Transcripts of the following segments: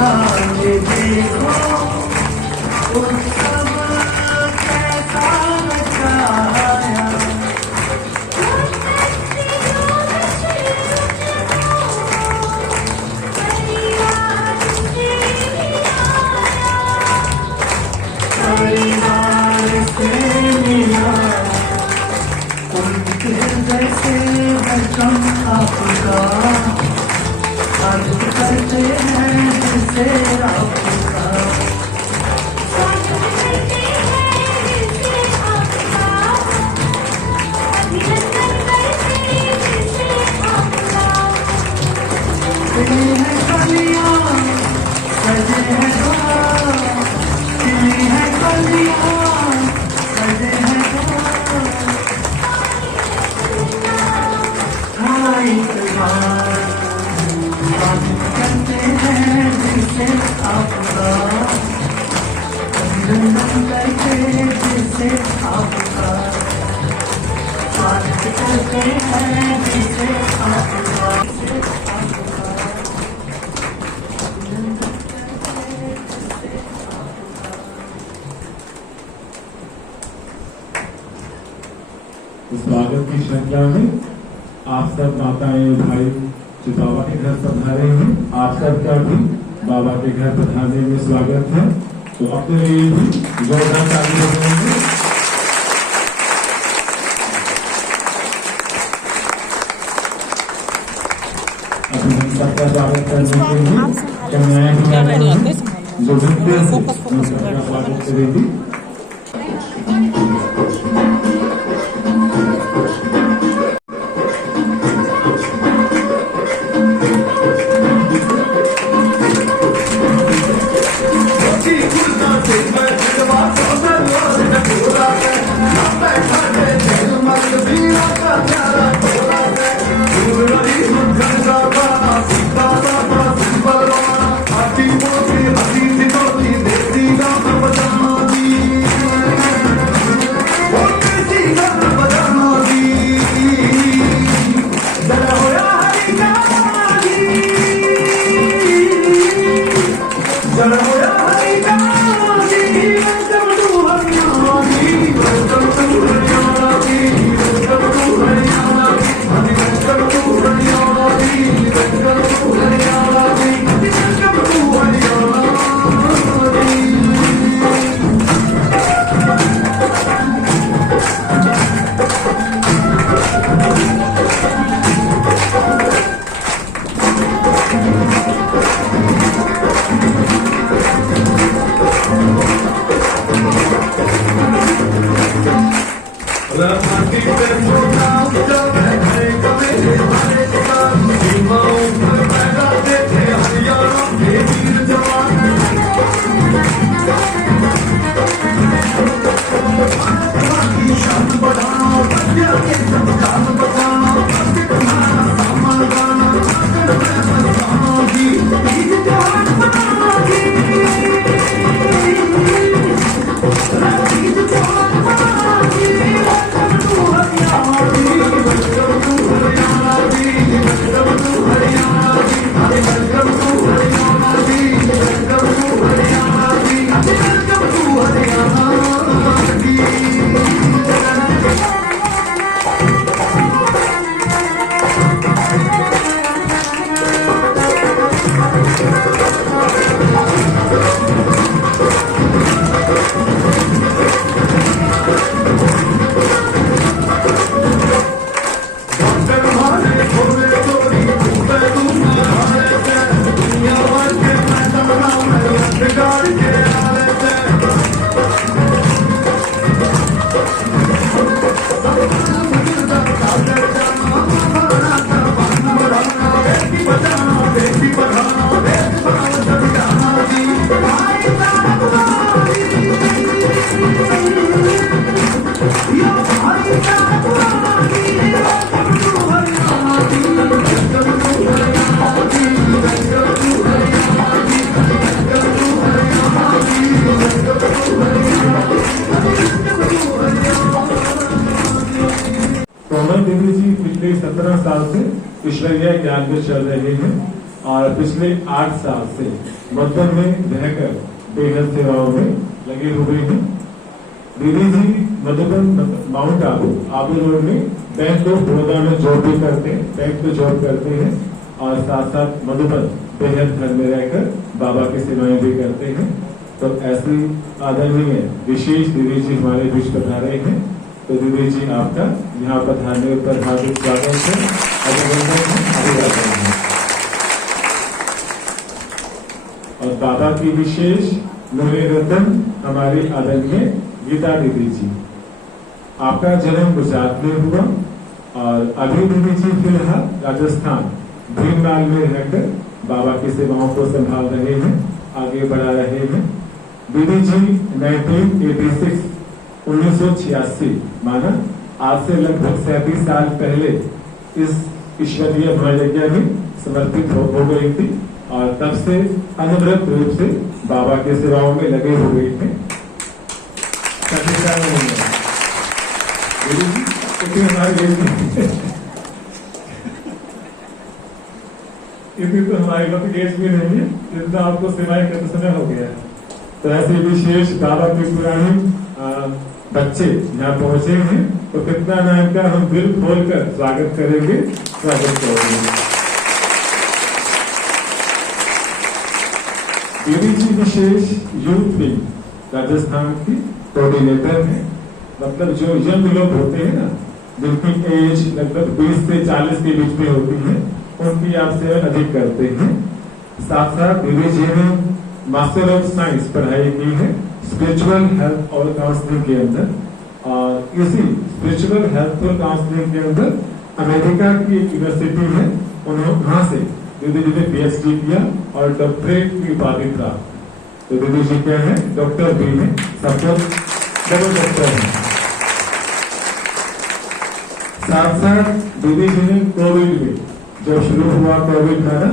ये देखो उत्सव कैसा मचाया। परिवार से मिला उनके जैसे बचन आपका आज करते हैं जिसे आपका खिली है कलियां सजे हैं द्वार, खिली है कलियां सजे हैं द्वार। हाय करते हैं जिसे आपका अभिनंदन करते जिसे आपका स्वागत करते हैं जिसे आपका स्वागत की श्रृंखला में आप सब माताएं भाई जो बाबा के घर पधारे हैं, आप सबका भी बाबा के घर पधारने में स्वागत है। तो अपने लिए भी जोरदार ताली बजाएंगे। अभी हम सबका स्वागत करने के लिए कन्याएं जो नृत्य से सबका स्वागत करेगी। पिछले 17 साल से ईश्वरीय ज्ञान में चल रहे हैं। और पिछले 8 साल से मधुबन में रहकर बेहद सेवाओं में लगे हुए हैं। दीदी जी मधुबन माउंट आबू रोड में बैंक ऑफ बड़ौदा में जॉब भी करते हैं, बैंक में जॉब करते हैं और साथ साथ मधुबन बेहद घर में रहकर बाबा की सेवाएं भी करते हैं। तो ऐसी आदरणीय विशेष दीदी जी हमारे बीच पधारे हैं। तो दीदी जी आपका यहाँ पधारने पर हार्दिक स्वागत है, अभिनंदन है, अभिवादन है। और बाबा की विशेष नूरे रतन हमारी आदरणीय गीता दीदी जी, आपका जन्म गुजरात में हुआ और अभी दीदी जी फिलहाल राजस्थान भीममाल में रहकर बाबा की सेवाओं को संभाल रहे हैं, आगे बढ़ा रहे हैं। दीदी जी 1986 माना आज से लगभग 37 साल पहले इस ईश्वरीय महायज्ञ में समर्पित हो गई थी और तब से अनवरत रूप से बाबा की सेवाओं में लगे हुए हैं। इतनी तो हमारी लोग एज भी नहीं है, जितना आपको सेवाएं करते समय हो गया है। तो ऐसे विशेष बाबा की पुरानी बच्चे यहाँ पहुंचे हैं, तो कितना नाम का हम दिल खोलकर स्वागत करेंगे, स्वागत करेंगे। दीदी जी विशेष यूथ विंग राजस्थान की कोऑर्डिनेटर है। मतलब जो यंग लोग होते हैं ना, जिनकी एज लगभग 20 से 40 के बीच में होती है, उनकी आप सेवा अधिक करते हैं। साथ साथ दीदी जी ने मास्टर ऑफ साइंस पढ़ाई की है स्पिरिचुअल हेल्थ और काउंसलिंग के अंदर। और इसी स्पिरिचुअल हेल्थ और काउंसलिंग के अंदर अमेरिका की एक यूनिवर्सिटी है, उन्होंने वहां से दीदी जी ने PhD किया और डॉक्टरेट की उपाधि प्राप्त। तो दीदी जी क्या है, डॉक्टर भी है, सब डबल डॉक्टर है। साथ साथ दीदी जी ने कोविड में जब शुरू हुआ कोविड का ना,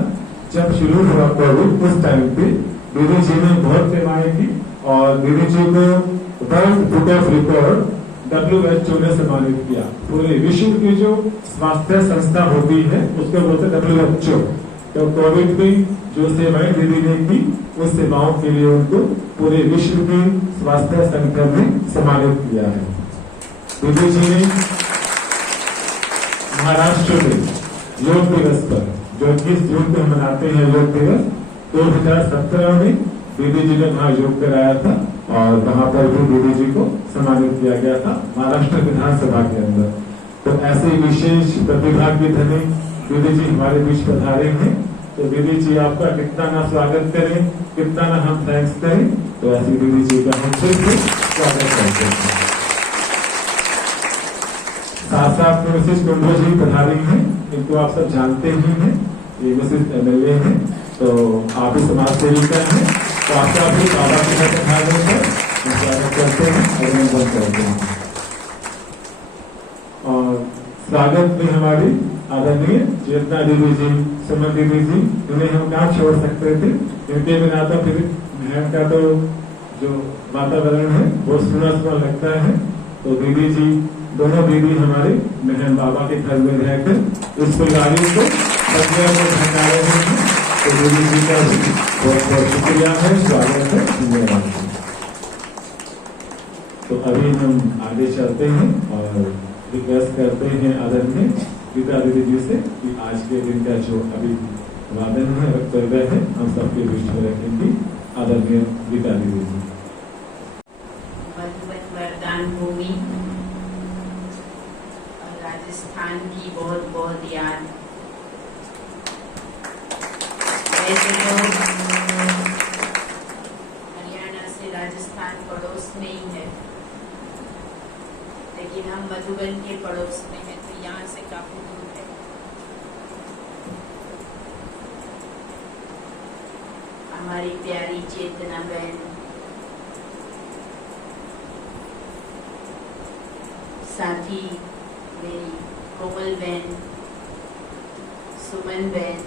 जब शुरू हुआ कोविड उस टाइम पे दीदी जी ने बहुत सेवाएं की और दीदी जी को world book of record WHO ने सम्मानित किया। पूरे विश्व की जो स्वास्थ्य संस्था होती है उसको बोलते WHO। तो कोविड में जो सेवाएं दीदी ने की, उस सेवाओं के लिए उनको पूरे विश्व की स्वास्थ्य संगठन ने सम्मानित किया है। दीदी जी ने महाराष्ट्र में योग दिवस पर, जो 21 जून को मनाते हैं योग दिवस, 2017 में दीदी जी ने वहां योग कराया था और वहां पर भी दीदी जी को सम्मानित किया गया था महाराष्ट्र विधानसभा के अंदर। तो ऐसे विशेष प्रतिभा की धनी दीदी जी हमारे बीच पधारे हैं। तो दीदी जी आपका कितना ना स्वागत करें, कितना ना हम थैंक्स करें। तो ऐसी दीदी जी का हम फिर से स्वागत करते हैं। साथ साथ मिसेस कुंडो जी पधारी हैं, इनको आप सब जानते ही हैं, ये मिसेस MLA हैं, तो आप ही समाज सेविका हैं। तो आपका भी बाबा के घर पधारने पर स्वागत करते हैं, अभिनंदन करते हैं। और स्वागत में हमारी आदरणीय चेतना दीदी जी, सुमन दीदी जी, इन्हें हम कहाँ छोड़ सकते थे। इनके बिना तो फिर घर का तो जो वातावरण है वो सुना सुना लगता है। तो दीदी जी, दोनों दीदी हमारे मेहन बाबा के घर में रहकर इस फुलवारी को सदियों में ढका रहे हैं। तो दीदी जी का भी बहुत बहुत शुक्रिया है, स्वागत है, धन्यवाद। तो अभी हम आगे चलते हैं और रिक्वेस्ट करते हैं आदरणीय गीता दीदी जी से कि आज के दिन का जो अभी वादन है, वक्तव्य है, हम सबके बीच में रखेंगे। आदरणीय गीता दीदी जी। मधुबन वरदान भूमि और राजस्थान की बहुत बहुत याद। वैसे तो हरियाणा से राजस्थान पड़ोस में ही है, लेकिन हम मधुबन के पड़ोस में हैं, तो यहाँ से काफी दूर है। हमारी प्यारी चेतना बहन, साथी मेरी कोमल बहन, सुमन बहन,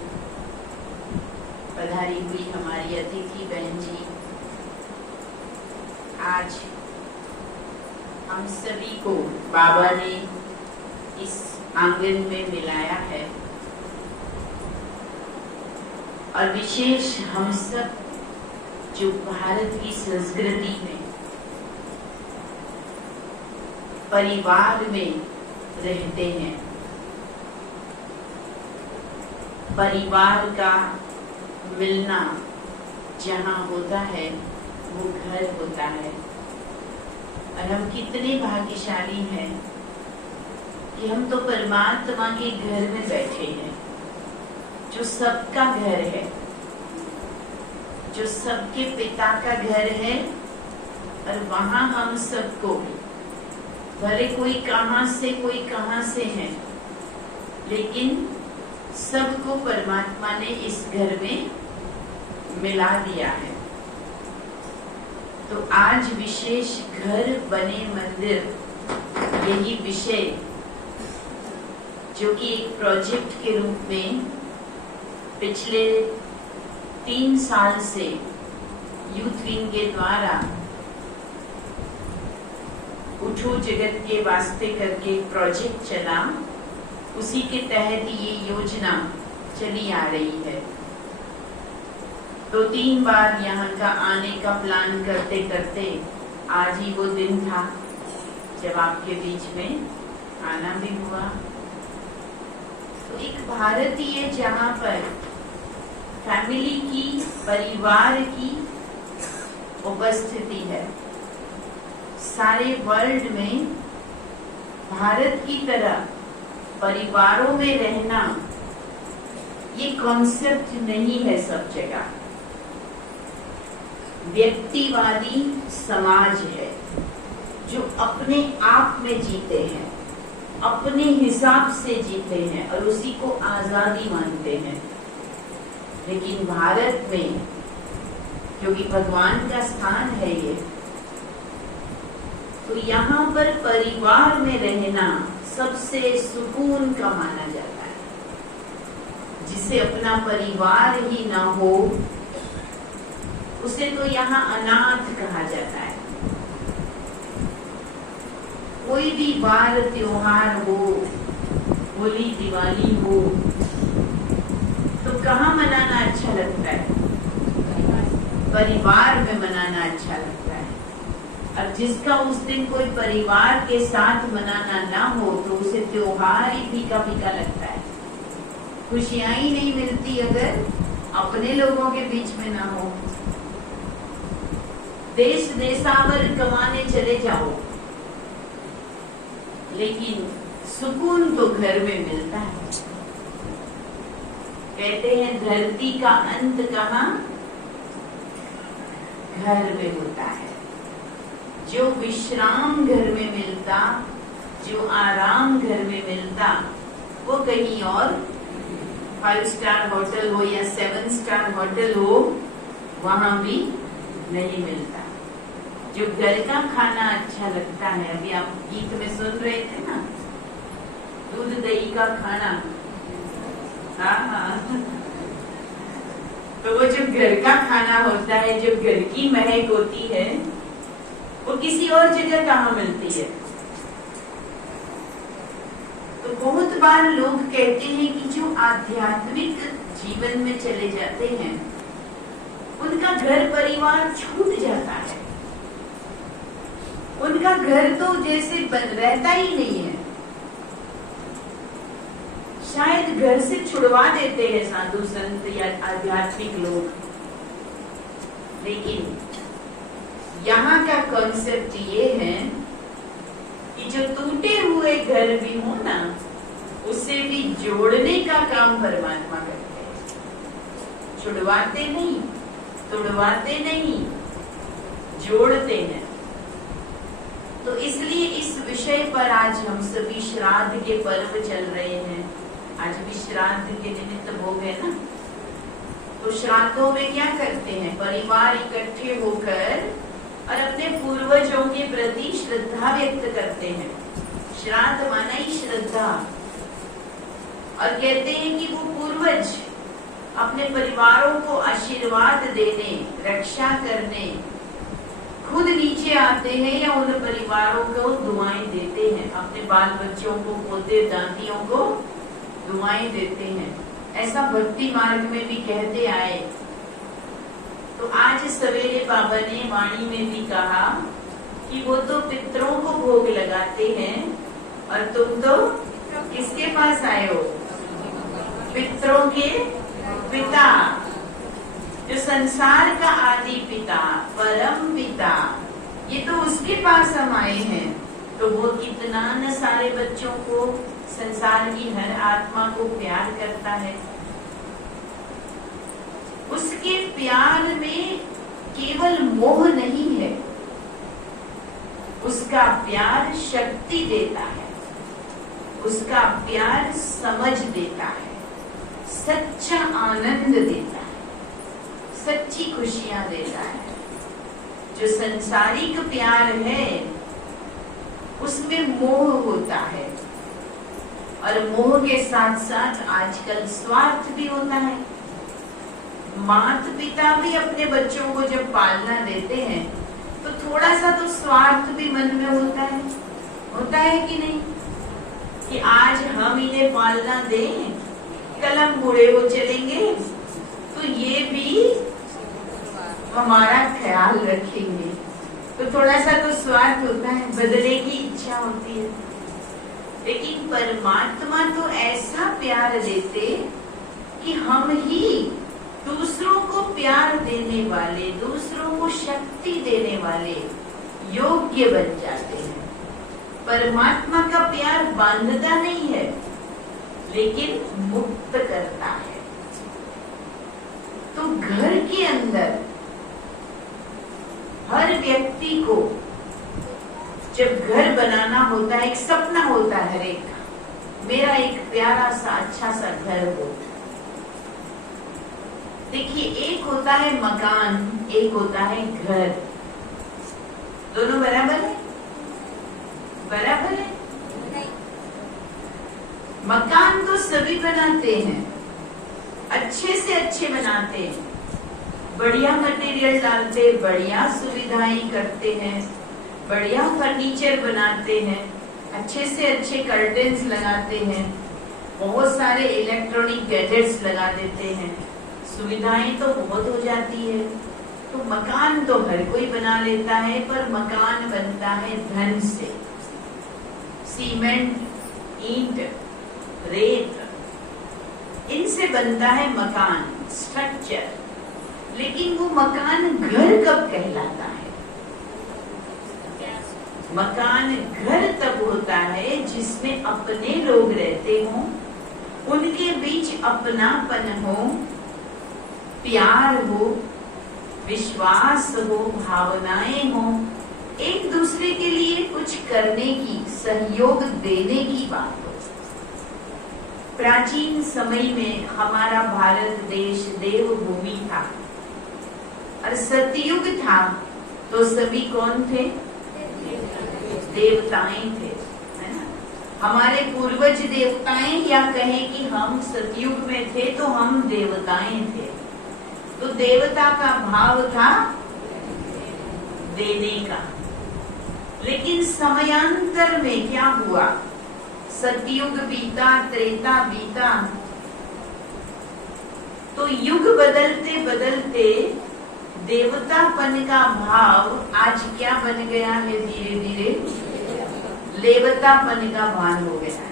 पधारी हुई हमारी अतिथि बहन जी, आज हम सभी को बाबा ने इस आंगन में मिलाया है। और विशेष हम सब जो भारत की संस्कृति में परिवार में रहते हैं, परिवार का मिलना जहाँ होता है वो घर होता है। और हम कितने भाग्यशाली हैं कि हम तो परमात्मा के घर में बैठे हैं, जो सबका घर है, जो सबके पिता का घर है। और वहां हम सबको, भले कोई कहां से है, लेकिन सबको परमात्मा ने इस घर में मिला दिया है। तो आज विशेष घर बने मंदिर, यही विषय जो कि एक प्रोजेक्ट के रूप में पिछले 3 साल से यूथ विंग के द्वारा उठो जगत के वास्ते करके प्रोजेक्ट चला, उसी के तहत ये योजना चली आ रही है। 2-3 बार यहाँ का आने का प्लान करते करते आज ही वो दिन था जब आपके बीच में आना भी हुआ। तो एक भारतीय जहाँ पर फैमिली की, परिवार की उपस्थिति है, सारे वर्ल्ड में भारत की तरह परिवारों में रहना ये कॉन्सेप्ट नहीं है सब जगह। व्यक्तिवादी समाज है जो अपने आप में जीते हैं, अपने हिसाब से जीते हैं और उसी को आजादी मानते हैं। लेकिन भारत में, क्योंकि भगवान का स्थान है ये, तो यहाँ पर परिवार में रहना सबसे सुकून का माना जाता है। जिसे अपना परिवार ही ना हो उसे तो यहाँ अनाथ कहा जाता है। कोई भी बार त्योहार हो, होली दिवाली हो, तो कहाँ मनाना अच्छा लगता है? परिवार में मनाना अच्छा लगता है। अब जिसका उस दिन कोई परिवार के साथ मनाना ना हो तो उसे त्योहार ही फीका फीका लगता है। खुशियां ही नहीं मिलती अगर अपने लोगों के बीच में ना हो। देश देशावर कमाने चले जाओ, लेकिन सुकून तो घर में मिलता है। कहते हैं धरती का अंत कहाँ? घर में होता है। जो विश्राम घर में मिलता, जो आराम घर में मिलता, वो कहीं और 5 स्टार होटल हो या 7 स्टार होटल हो वहां भी नहीं मिलता। जो घर का खाना अच्छा लगता है, अभी आप गीत में सुन रहे थे ना, दूध दही का खाना, हाँ, तो वो जो घर का खाना होता है, जो घर की महक होती है, वो किसी और जगह कहाँ मिलती है। तो बहुत बार लोग कहते हैं कि जो आध्यात्मिक जीवन में चले जाते हैं उनका घर परिवार छूट जाता है, उनका घर तो जैसे रहता ही नहीं है। शायद घर से छुड़वा देते हैं साधु संत या आध्यात्मिक लोग, लेकिन यहाँ का कॉन्सेप्ट ये है कि जो टूटे हुए घर भी हो ना, उसे भी जोड़ने का काम परमात्मा करते हैं। छुड़वाते नहीं, तोड़वाते नहीं, जोड़ते हैं। तो इसलिए इस विषय पर आज हम सभी श्राद्ध के पर्व चल रहे हैं। आज भी श्राद्ध के निमित्त भोग है ना, तो श्राद्धों में क्या करते हैं? परिवार इकट्ठे होकर और अपने पूर्वजों के प्रति श्रद्धा व्यक्त करते हैं। श्राद्ध माना ही श्रद्धा, और कहते हैं कि वो पूर्वज अपने परिवारों को आशीर्वाद देने, रक्षा करने खुद नीचे आते हैं या उन परिवारों को दुआएं देते हैं। अपने बाल बच्चों को, पोते दादियों को दुआएं देते हैं। ऐसा भक्ति मार्ग में भी कहते आए। तो आज सवेरे बाबा ने वाणी में भी कहा कि वो तो पितरों को भोग लगाते हैं और तुम तो किसके पास आए हो? पितरों के पिता, जो संसार का आदि पिता, परम पिता, ये तो उसके पास हम आए हैं। तो वो कितना न सारे बच्चों को, संसार की हर आत्मा को प्यार करता है। उसके प्यार में केवल मोह नहीं है, उसका प्यार शक्ति देता है, उसका प्यार समझ देता है, सच्चा आनंद देता है, सच्ची खुशियां देता है। जो संसारिक प्यार है उसमें मोह होता है, और मोह के साथ साथ आजकल स्वार्थ भी होता है। माता पिता भी अपने बच्चों को जब पालना देते हैं तो थोड़ा सा तो स्वार्थ भी मन में होता है कि नहीं? कि आज हम इन्हें पालना दें, कल हम बूढ़े हो चलेंगे तो ये भी हमारा ख्याल रखेंगे। तो थोड़ा सा तो स्वार्थ होता है, बदले की इच्छा होती है। लेकिन परमात्मा तो ऐसा प्यार देते कि हम ही दूसरों को प्यार देने वाले, दूसरों को शक्ति देने वाले योग्य बन जाते हैं। परमात्मा का प्यार बांधता नहीं है, लेकिन मुक्त करता है। तो घर के अंदर हर व्यक्ति को जब घर बनाना होता है, एक सपना होता है हर एक का, मेरा एक प्यारा सा अच्छा सा घर हो। देखिए, एक होता है मकान, एक होता है घर। दोनों बराबर है? बराबर है? मकान तो सभी बनाते हैं, अच्छे से अच्छे बनाते हैं, बढ़िया मटेरियल डालते, बढ़िया सुविधाएं करते हैं, बढ़िया फर्नीचर बनाते हैं, अच्छे से अच्छे कर्टेन्स लगाते हैं, बहुत सारे इलेक्ट्रॉनिक गैजेट्स लगा देते हैं, सुविधाएं तो बहुत हो जाती है। तो मकान तो हर कोई बना लेता है, पर मकान बनता है धन से, सीमेंट, ईंट, रेत, इनसे बनता है मकान, स्ट्रक्चर। लेकिन वो मकान घर कब कहलाता है? मकान घर तब होता है जिसमें अपने लोग रहते हों, उनके बीच अपनापन हो, प्यार हो, विश्वास हो, भावनाएं हो, एक दूसरे के लिए कुछ करने की, सहयोग देने की बात हो। प्राचीन समय में हमारा भारत देश देवभूमि था, और सतयुग था तो सभी कौन थे? देवताएं थे, है ना? हमारे पूर्वज देवताएं, या कहें कि हम सतयुग में थे तो हम देवताएं थे। तो देवता का भाव था देने का। लेकिन समयांतर में क्या हुआ? सतयुग बीता, त्रेता बीता, तो युग बदलते बदलते देवतापन का भाव आज क्या बन गया है? धीरे धीरे लेवतापन का भान हो गया है।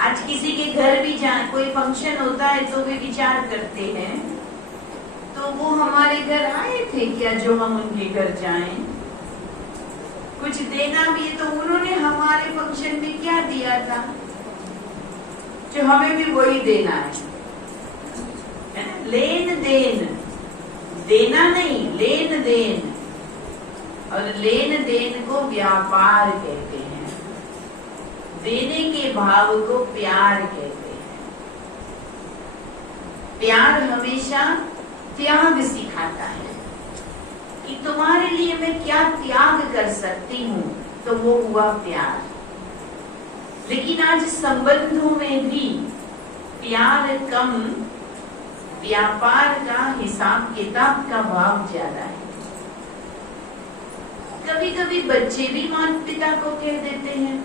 आज किसी के घर भी जाए, कोई फंक्शन होता है तो वे विचार करते हैं, तो वो हमारे घर आए थे क्या जो हम उनके घर जाएं? कुछ देना भी है तो उन्होंने हमारे फंक्शन में क्या दिया था जो हमें भी वही देना है ना? लेन देन, देना नहीं, लेन देन। और लेन देन को व्यापार कहते हैं, देने के भाव को प्यार कहते हैं। प्यार हमेशा त्याग सिखाता है कि तुम्हारे लिए मैं क्या त्याग कर सकती हूँ, तो वो हुआ प्यार। लेकिन आज संबंधों में भी प्यार कम, व्यापार का, हिसाब किताब का भाव ज्यादा है। कभी कभी बच्चे भी माता पिता को कह देते हैं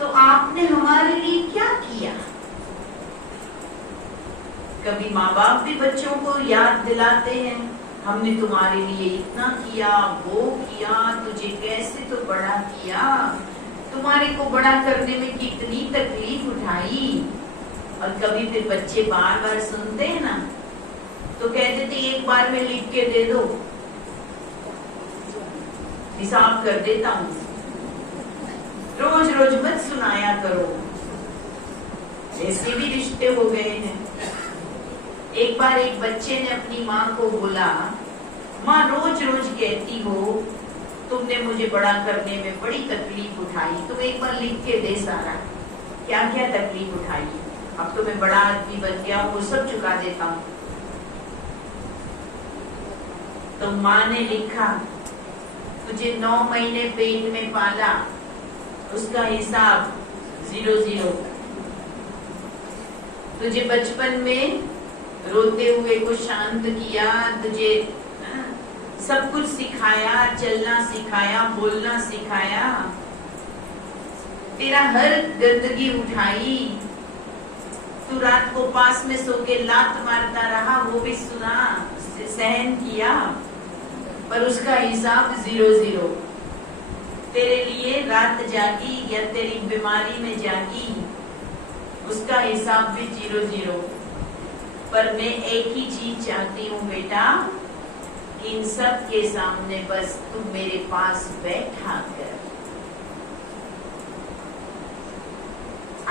तो आपने हमारे लिए क्या किया? कभी माँ बाप भी बच्चों को याद दिलाते हैं, हमने तुम्हारे लिए इतना किया, वो किया, तुझे कैसे तो बड़ा किया, तुम्हारे को बड़ा करने में कितनी तकलीफ उठाई। और कभी फिर बच्चे बार बार सुनते हैं ना, तो कहते थे एक बार में लिख के दे दो, हिसाब कर देता हूँ, रोज रोज मत सुनाया करो। ऐसे भी रिश्ते हो गए हैं। एक बार एक बच्चे ने अपनी माँ को बोला, माँ रोज रोज कहती हो तुमने मुझे बड़ा करने में बड़ी तकलीफ उठाई, तुम एक बार लिख के दे सारा, क्या क्या तकलीफ उठाई, अब तो मैं बड़ा आदमी बन गया हूँ, वो सब चुका देता हूँ। तो माँ ने लिखा, तुझे 9 महीने पेट में पाला, उसका हिसाब 0-0। तुझे बचपन में रोते हुए को शांत किया, तुझे सब कुछ सिखाया, चलना सिखाया, बोलना सिखाया, तेरा हर गंदगी उठाई, तू रात को पास में सो के लात मारता रहा, वो भी सुना, सहन किया, पर उसका हिसाब 0-0। तेरे लिए रात जागी या तेरी बीमारी में जागी, उसका हिसाब भी 0-0। पर मैं एक ही चीज चाहती हूँ बेटा, इन सब के सामने बस तुम मेरे पास बैठा कर।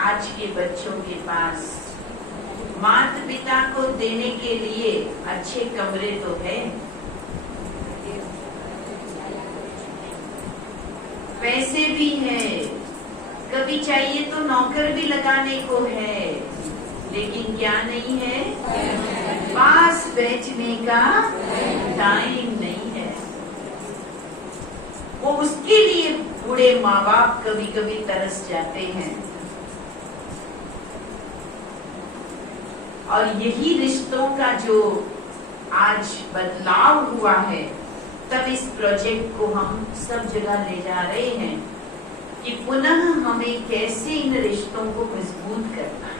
आज के बच्चों के पास माता पिता को देने के लिए अच्छे कमरे तो है, पैसे भी है, कभी चाहिए तो नौकर भी लगाने को है, लेकिन क्या नहीं है, पास बैठने का टाइम नहीं है। वो उसके लिए बूढ़े माँ बाप कभी कभी तरस जाते हैं। और यही रिश्तों का जो आज बदलाव हुआ है, तब इस प्रोजेक्ट को हम सब जगह ले जा रहे हैं कि पुनः हमें कैसे इन रिश्तों को मजबूत करना है।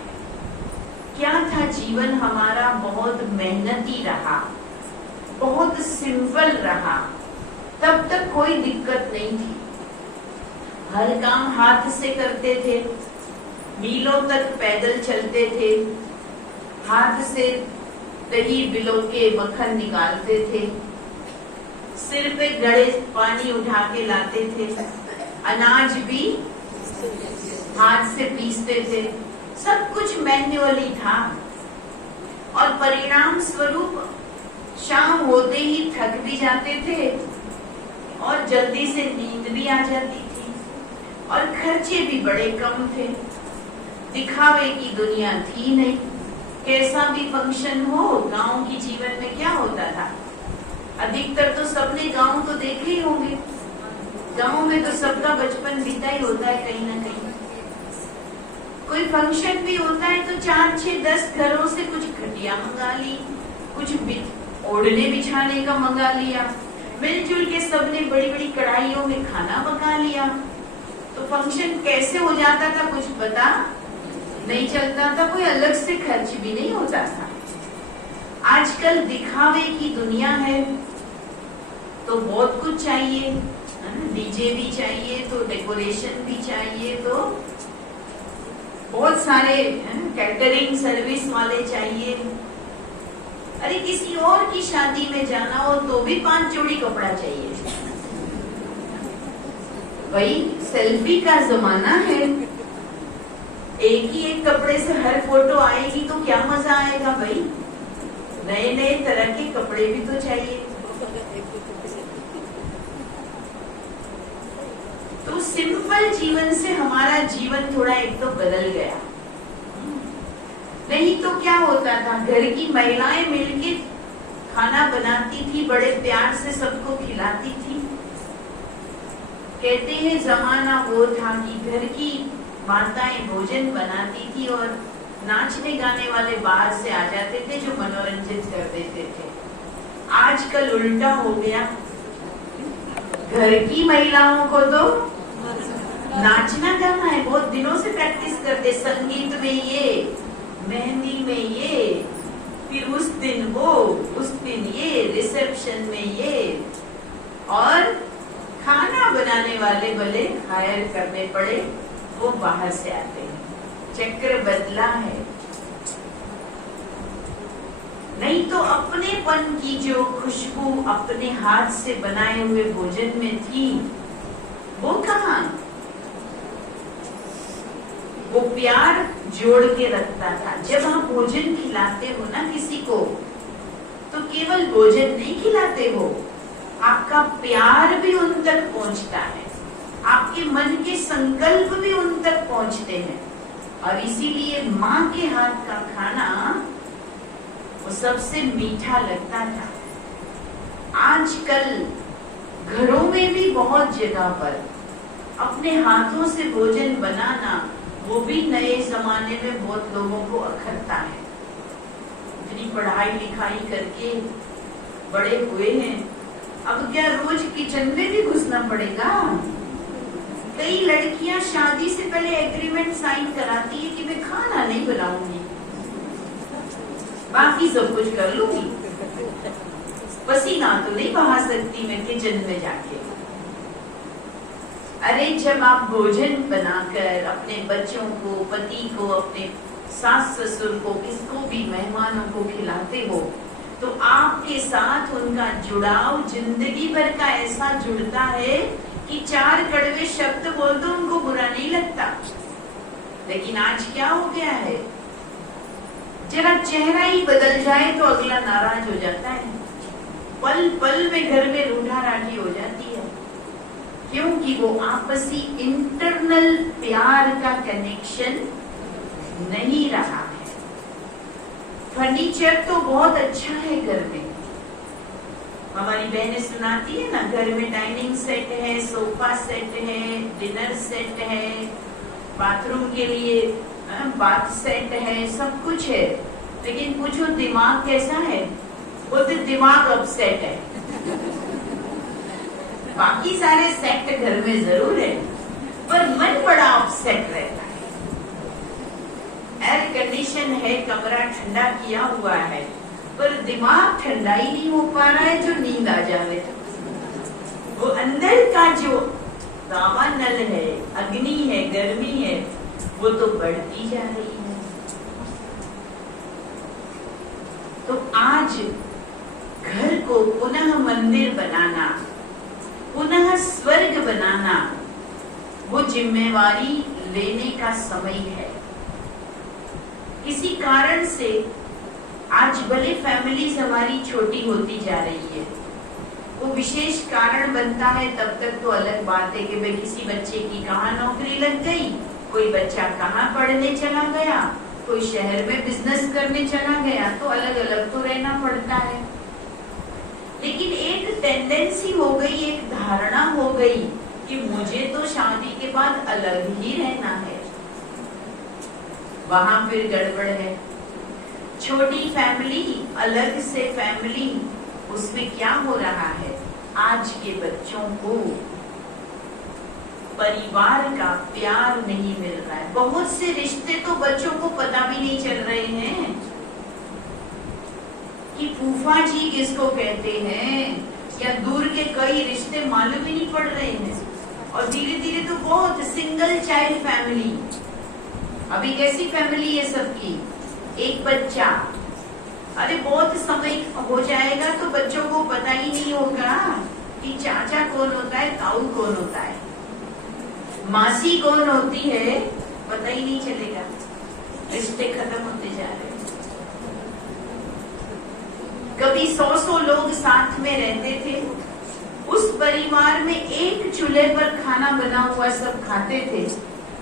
क्या था जीवन हमारा, बहुत मेहनती रहा, बहुत सिंपल रहा, तब तक कोई दिक्कत नहीं थी, हर काम हाथ से करते थे, मीलों तक पैदल चलते थे, हाथ से दही बिलो के मक्खन निकालते थे, सिर पे घड़े पानी उठा के लाते थे, अनाज भी हाथ से पीसते थे, सब कुछ मैन्युअली था। और परिणाम स्वरूप शाम होते ही थक भी जाते थे और जल्दी से नींद भी आ जाती थी, और खर्चे भी बड़े कम थे, दिखावे की दुनिया थी नहीं। कैसा भी फंक्शन हो, गांव की जीवन में क्या होता था, अधिकतर तो सबने गांव तो देखे ही होंगे, गांव में तो सबका बचपन बीता ही होता है कहीं ना कहीं। कोई फंक्शन भी होता है तो 4, 6, 10 घरों से कुछ खटिया मंगा ली, कुछ ओढ़ने बिछाने का मंगा लिया, मिलजुल के सबने बड़ी बड़ी कढ़ाइयों में खाना पका लिया। तो फंक्शन कैसे हो जाता था कुछ पता नहीं चलता था, कोई अलग से खर्च भी नहीं होता था। आजकल दिखावे की दुनिया है, तो बहुत कुछ चाहिए, डीजे भी चाहिए, तो डेकोरेशन भी चाहिए, तो बहुत सारे कैटरिंग सर्विस वाले चाहिए। अरे किसी और की शादी में जाना हो तो भी 5 जोड़ी कपड़ा चाहिए। भाई सेल्फी का जमाना है, एक ही एक कपड़े से हर फोटो आएगी तो क्या मजा आएगा भाई, नए नए तरह के कपड़े भी तो चाहिए। तो सिंपल जीवन से हमारा जीवन थोड़ा एक तो बदल गया। नहीं तो क्या होता था, घर की महिलाएं मिलके खाना बनाती थी, बड़े प्यार से सबको खिलाती थी। कहते हैं जमाना वो था कि घर की माताएं भोजन बनाती थी और नाचने गाने वाले बाहर से आ जाते थे जो मनोरंजित कर देते थे। आजकल उल्टा हो गया, घर की महिलाओं को तो नाचना गाना है, बहुत दिनों से प्रैक्टिस करते, संगीत में ये, मेहंदी में ये, फिर उस दिन वो, उस दिन ये, रिसेप्शन में ये, और खाना बनाने वाले भले हायर करने पड़े, वो बाहर से आते हैं। चक्र बदला है। नहीं तो अपनेपन की जो खुशबू अपने हाथ से बनाए हुए भोजन में थी, वो कहाँ? वो प्यार जोड़ के रखता था। जब आप भोजन खिलाते हो ना किसी को, तो केवल भोजन नहीं खिलाते हो, आपका प्यार भी उन तक पहुंचता है, आपके मन के संकल्प भी उन तक पहुंचते हैं। और इसीलिए माँ के हाथ का खाना वो सबसे मीठा लगता था। आजकल घरों में भी बहुत जगह पर अपने हाथों से भोजन बनाना, वो भी नए जमाने में बहुत लोगों को अखरता है। इतनी पढ़ाई लिखाई करके बड़े हुए हैं, अब क्या रोज किचन में भी घुसना पड़ेगा? कई लड़कियां शादी से पहले एग्रीमेंट साइन कराती है कि मैं खाना नहीं बनाऊंगी, बाकी सब कुछ कर लूंगी, पसीना तो नहीं बहा सकती मैं किचन में जाके। अरे जब आप भोजन बनाकर अपने बच्चों को, पति को, अपने सास ससुर को, किसको भी, मेहमानों को खिलाते हो, तो आपके साथ उनका जुड़ाव जिंदगी भर का ऐसा जुड़ता है कि 4 कड़वे शब्द बोल दो उनको बुरा नहीं लगता। लेकिन आज क्या हो गया है, जरा चेहरा ही बदल जाए तो अगला नाराज हो जाता है, पल पल में घर में रूठा राठी हो जाती है, क्योंकि वो आपसी इंटरनल प्यार का कनेक्शन नहीं रहा है। फर्नीचर तो बहुत अच्छा है घर में, हमारी बहनें सुनाती है ना, घर में डाइनिंग सेट है, सोफा सेट है, डिनर सेट है, बाथरूम के लिए बाथ सेट है, सब कुछ है। लेकिन पूछो दिमाग कैसा है, बोलते दिमाग अपसेट है। बाकी सारे सेट घर में जरूर है, पर मन बड़ा अपसेट रहता है। एयर कंडीशन है, कमरा ठंडा किया हुआ है, पर दिमाग ठंडा ही नहीं हो पा रहा है जो नींद आ जावे। वो अंदर का जो दावानल है, अग्नि है, गर्मी है, वो तो बढ़ती जा रही है। तो आज घर को पुनः मंदिर बनाना, पुनः स्वर्ग बनाना, वो जिम्मेवारी लेने का समय है। किसी कारण से आज भले फैमिलीज हमारी छोटी होती जा रही है, वो विशेष कारण बनता है, तब तक तो अलग बात है कि भाई किसी बच्चे की कहाँ नौकरी लग गई, कोई बच्चा कहाँ पढ़ने चला गया, कोई शहर में बिजनेस करने चला गया, तो अलग अलग तो रहना पड़ता है। लेकिन एक टेंडेंसी हो गई, एक धारणा हो गई कि मुझे तो शादी के बाद अलग ही रहना है। वहां फिर गड़बड़ है। छोटी फैमिली, अलग से फैमिली, उसमें क्या हो रहा है, आज के बच्चों को परिवार का प्यार नहीं मिल रहा है। बहुत से रिश्ते तो बच्चों को पता भी नहीं चल रहे हैं कि फूफा जी किसको कहते हैं, या दूर के कई रिश्ते मालूम ही नहीं पड़ रहे हैं। और धीरे धीरे तो बहुत सिंगल चाइल्ड फैमिली, अभी कैसी फैमिली है सबकी, एक बच्चा। अरे बहुत समय हो जाएगा तो बच्चों को पता ही नहीं होगा कि चाचा कौन होता है, ताऊ कौन होता है, मासी कौन होती है, पता ही नहीं चलेगा। रिश्ते खत्म होते जा रहे हैं। कभी 100 लोग साथ में रहते थे, उस परिवार में एक चूल्हे पर खाना बना हुआ सब खाते थे,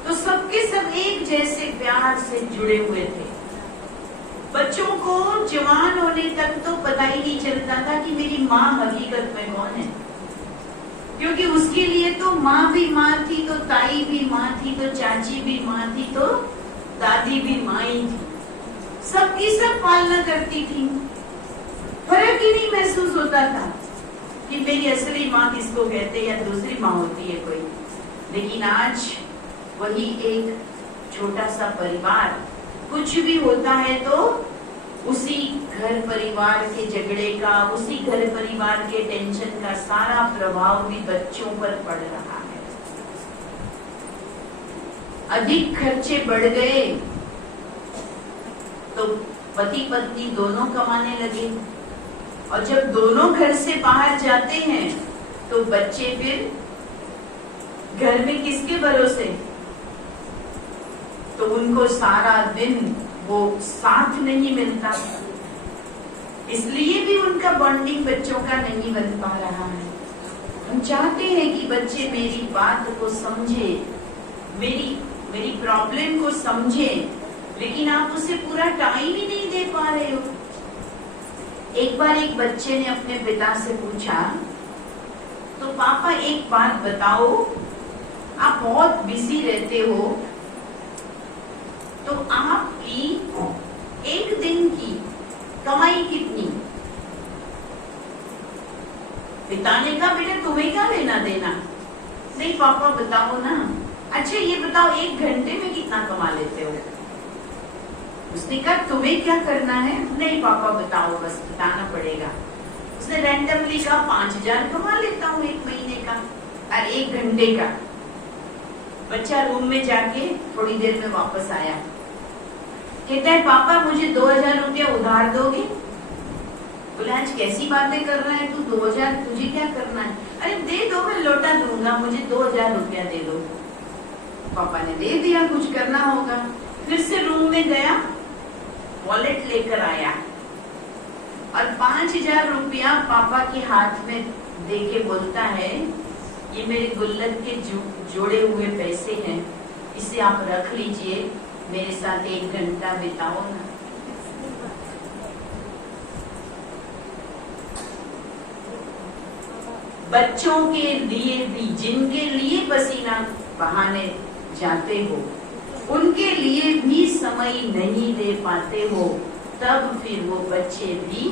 तो सबके सब एक जैसे प्यार से जुड़े हुए थे। बच्चों को जवान होने तक तो पता ही नहीं चलता था कि मेरी माँ हकीकत में कौन है, क्योंकि उसके लिए तो माँ भी माँ थी, तो ताई भी माँ थी, तो चाची भी माँ थी, तो दादी भी माँ ही थी, सबकी सब पालना करती थी। फर्क ही नहीं महसूस होता था कि मेरी असली माँ किसको कहते या दूसरी माँ होती है कोई। लेकिन आज वही एक छोटा सा परिवार। कुछ भी होता है तो उसी घर परिवार के झगड़े का, उसी घर परिवार के टेंशन का सारा प्रभाव भी बच्चों पर पड़ रहा है। अधिक खर्चे बढ़ गए तो पति पत्नी दोनों कमाने लगे, और जब दोनों घर से बाहर जाते हैं तो बच्चे फिर घर में किसके भरोसे? तो उनको सारा दिन वो साथ नहीं मिलता, इसलिए भी उनका बॉन्डिंग बच्चों का नहीं बन पा रहा है। हम चाहते हैं कि बच्चे मेरी बात को समझे, मेरी प्रॉब्लम को समझे, लेकिन आप उसे पूरा टाइम ही नहीं दे पा रहे हो। एक बार एक बच्चे ने अपने पिता से पूछा, तो पापा एक बात बताओ, आप बहुत बिजी रहते हो, तो आपकी एक दिन की कमाई कितनी? पिता ने कहा, बेटा तुम्हें क्या लेना देना? नहीं पापा बताओ ना। अच्छा ये बताओ, एक घंटे में कितना कमा लेते हो? उसने कहा, तुम्हें क्या करना है? नहीं पापा बताओ, बस बताना पड़ेगा। उसने रैंडमली कहा, 5000 कमा लेता हूँ एक महीने का और एक घंटे का। बच्चा रूम में जाके थोड़ी देर में वापस आया, कहता है पापा मुझे 2000 रुपया उधार दोगे? बोला, आज कैसी बातें कर रहा है तू, 2000 तुझे क्या करना है? अरे दे दो, मैं लौटा दूंगा, मुझे 2000 रुपया दे दो। पापा ने दे दिया, कुछ करना होगा। फिर से रूम में गया, वॉलेट लेकर आया और 5000 रुपया पापा के हाथ में देके बोलता है, ये मेरे गुल्लक के जोड़े हुए पैसे हैं, इसे आप रख लीजिए, मेरे साथ एक घंटा बिताओ ना। बच्चों के लिए भी, जिनके लिए पसीना बहाने जाते हो, उनके लिए भी समय नहीं दे पाते हो, तब फिर वो बच्चे भी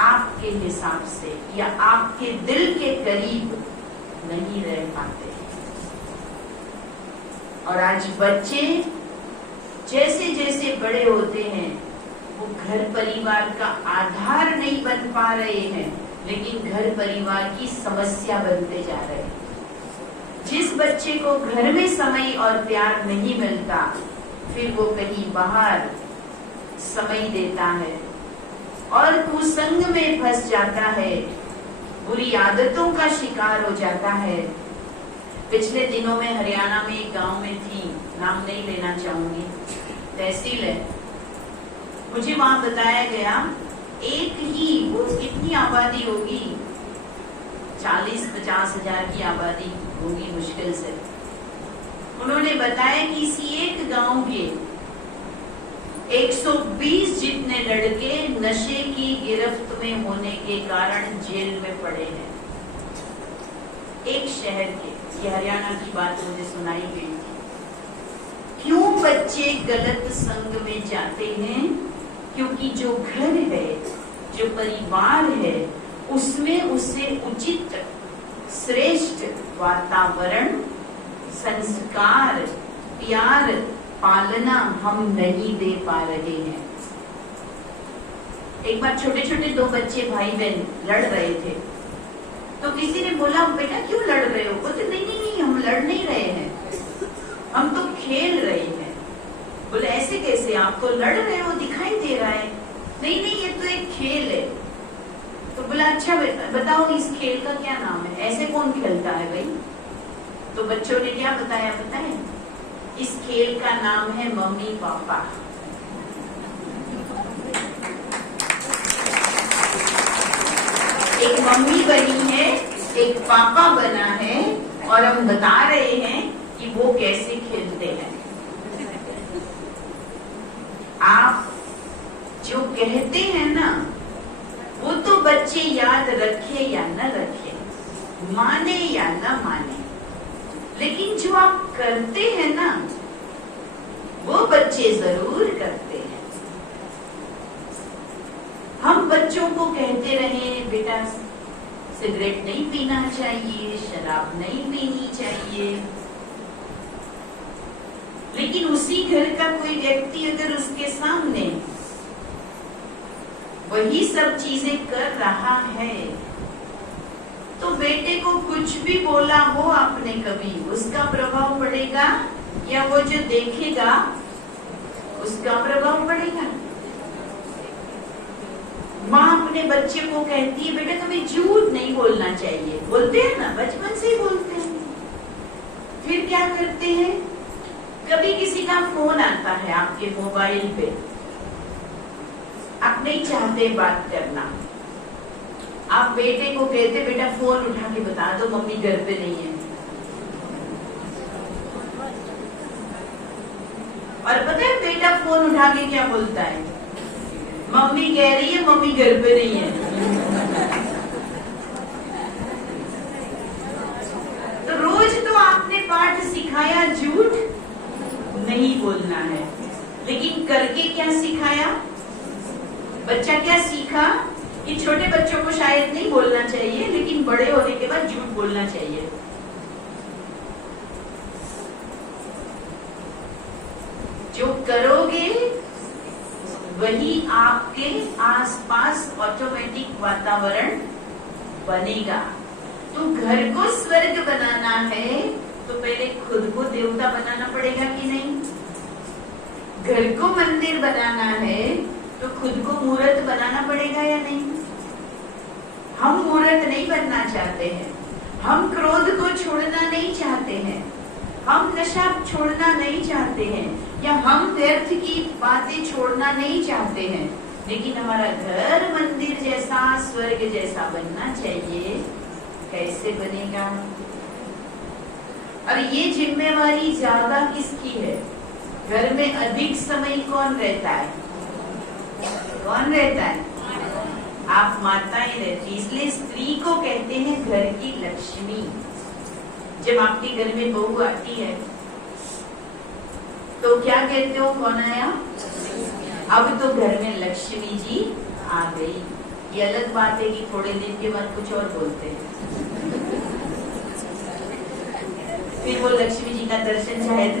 आपके हिसाब से या आपके दिल के करीब नहीं रह पाते। और आज बच्चे जैसे जैसे बड़े होते हैं, वो घर परिवार का आधार नहीं बन पा रहे हैं, लेकिन घर परिवार की समस्या बनते जा रहे हैं। जिस बच्चे को घर में समय और प्यार नहीं मिलता, फिर वो कहीं बाहर समय देता है और कुसंग में फंस जाता है, बुरी आदतों का शिकार हो जाता है। पिछले दिनों में हरियाणा में एक गांव में थी, नाम नहीं लेना चाहूंगी, तहसील है। मुझे वहां बताया गया, एक ही, वो कितनी आबादी होगी, 40-50 हजार की आबादी होगी मुश्किल से। उन्होंने बताया कि इसी एक गांव के 120 जितने लड़के नशे की गिरफ्त में होने के कारण जेल में पड़े हैं। एक शहर के, ये हरियाणा की बात मुझे सुनाई गई थी। क्यों बच्चे गलत संग में जाते हैं? क्योंकि जो घर है, जो परिवार है, उसमें उसे उचित श्रेष्ठ वातावरण, संस्कार, प्यार, पालना हम नहीं दे पा रहे हैं। एक बार छोटे छोटे 2 बच्चे भाई बहन लड़ रहे थे, तो किसी ने बोला, बेटा क्यों लड़ रहे हो? बोलते, नहीं नहीं नहीं, हम लड़ नहीं रहे हैं, हम तो खेल रहे हैं। बोले, ऐसे कैसे, आप तो लड़ रहे हो, दिखाई दे रहा है। नहीं नहीं, ये तो एक खेल है। तो बोला, अच्छा बताओ इस खेल का क्या नाम है, ऐसे कौन खेलता है भाई? तो बच्चों ने क्या बताया पता है? इस खेल का नाम है मम्मी पापा। एक मम्मी बनी है, एक पापा बना है, और हम बता रहे हैं कि वो कैसे खेलते हैं। आप जो कहते हैं ना, वो तो बच्चे याद रखे या न रखे, माने या न माने, लेकिन जो आप करते हैं ना, वो बच्चे जरूर करते हैं। हम बच्चों को कहते रहे, बेटा सिगरेट नहीं पीना चाहिए, शराब नहीं पीनी चाहिए, लेकिन उसी घर का कोई व्यक्ति अगर उसके सामने वही सब चीजें कर रहा है, तो बेटे को कुछ भी बोला हो आपने कभी, उसका प्रभाव पड़ेगा या वो जो देखेगा उसका प्रभाव पड़ेगा? माँ अपने बच्चे को कहती है बेटा तुम्हें झूठ नहीं बोलना चाहिए, बोलते हैं ना, बचपन से ही बोलते हैं। फिर क्या करते हैं, कभी किसी का फोन आता है आपके मोबाइल पे, आप नहीं चाहते बात करना, आप बेटे को कहते बेटा फोन उठा के बता दो मम्मी घर पे नहीं है। और पता है बेटा फोन उठा के क्या बोलता है, मम्मी कह रही है मम्मी घर पे नहीं है। तो रोज तो आपने पाठ सिखाया झूठ नहीं बोलना है, लेकिन करके क्या सिखाया? बच्चा क्या सीखा कि छोटे बच्चों को शायद नहीं बोलना चाहिए, लेकिन बड़े होने के बाद झूठ बोलना चाहिए। जो करोगे वही आपके आसपास ऑटोमेटिक वातावरण बनेगा। तो घर को स्वर्ग बनाना है तो पहले खुद को देवता बनाना पड़ेगा कि नहीं? घर को मंदिर बनाना है तो खुद को मूर्त बनाना पड़ेगा या नहीं? हम मूर्त नहीं बनना चाहते हैं, हम क्रोध को छोड़ना नहीं चाहते हैं, हम नशा छोड़ना नहीं चाहते हैं, या हम व्यर्थ की बातें छोड़ना नहीं चाहते हैं, लेकिन हमारा घर मंदिर जैसा स्वर्ग जैसा बनना चाहिए। कैसे बनेगा? और ये जिम्मेवारी ज्यादा किसकी है? घर में अधिक समय कौन रहता है? कौन रहता है? आप माताएं रहती, इसलिए स्त्री को कहते हैं घर की लक्ष्मी। जब आपके घर में बहू आती है तो क्या कहते हो, कौन आया? अब तो घर में लक्ष्मी जी आ गई। ये अलग बात है कि थोड़े दिन के बाद कुछ और बोलते हैं, फिर वो लक्ष्मी जी का दर्शन शायद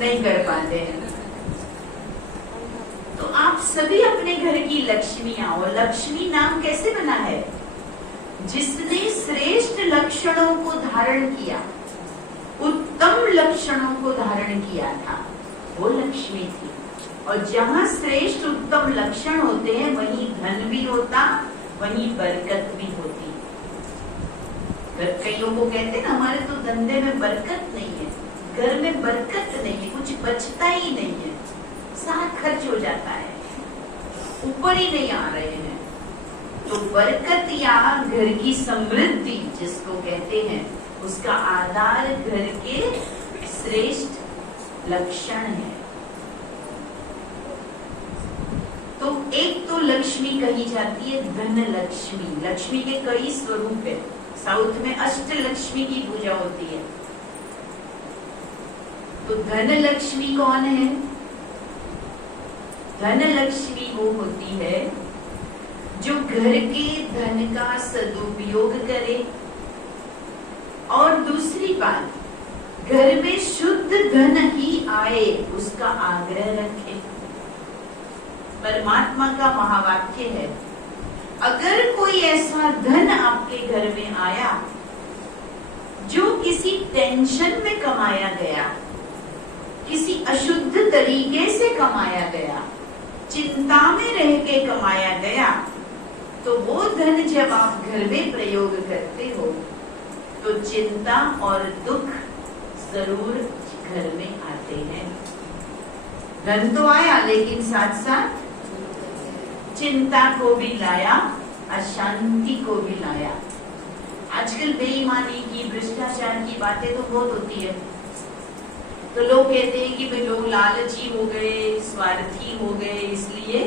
नहीं कर पाते हैं। तो आप सभी अपने घर की लक्ष्मियां हो। लक्ष्मी नाम कैसे बना है? जिसने श्रेष्ठ लक्षणों को धारण किया, उत्तम लक्षणों को धारण किया था, वो लक्ष्मी थी। और जहाँ श्रेष्ठ उत्तम लक्षण होते हैं वहीं धन भी होता, वहीं बरकत भी होती। कई लोगों को कहते हैं ना हमारे तो धंधे में बरकत नहीं है, घर में बरकत नहीं है, कुछ बचता ही नहीं है, सारा खर्च हो जाता है, ऊपर ही नहीं आ रहे हैं। तो बरकत या घर की समृद्धि जिसको कहते हैं, उसका आधार घर के श्रेष्ठ लक्षण है। तो एक तो लक्ष्मी कही जाती है धन लक्ष्मी। लक्ष्मी के कई स्वरूप है। साउथ में अष्ट लक्ष्मी की पूजा होती है। तो धन लक्ष्मी कौन है? धन लक्ष्मी वो होती है जो घर के धन का सदुपयोग करे, और दूसरी बात, घर में शुद्ध धन ही आए उसका आग्रह रखे। परमात्मा का महावाक्य है, अगर कोई ऐसा धन आपके घर में आया जो किसी टेंशन में कमाया गया, किसी अशुद्ध तरीके से कमाया गया, चिंता में रह के कमाया गया, तो वो धन जब आप घर में प्रयोग करते हो तो चिंता और दुख जरूर घर में आते हैं। धन तो आया लेकिन साथ साथ चिंता को भी लाया, अशांति को भी लाया। आजकल बेईमानी की, भ्रष्टाचार की बातें तो बहुत होती है। तो लोग कहते हैं कि भाई लोग लालची हो गए, स्वार्थी हो गए, इसलिए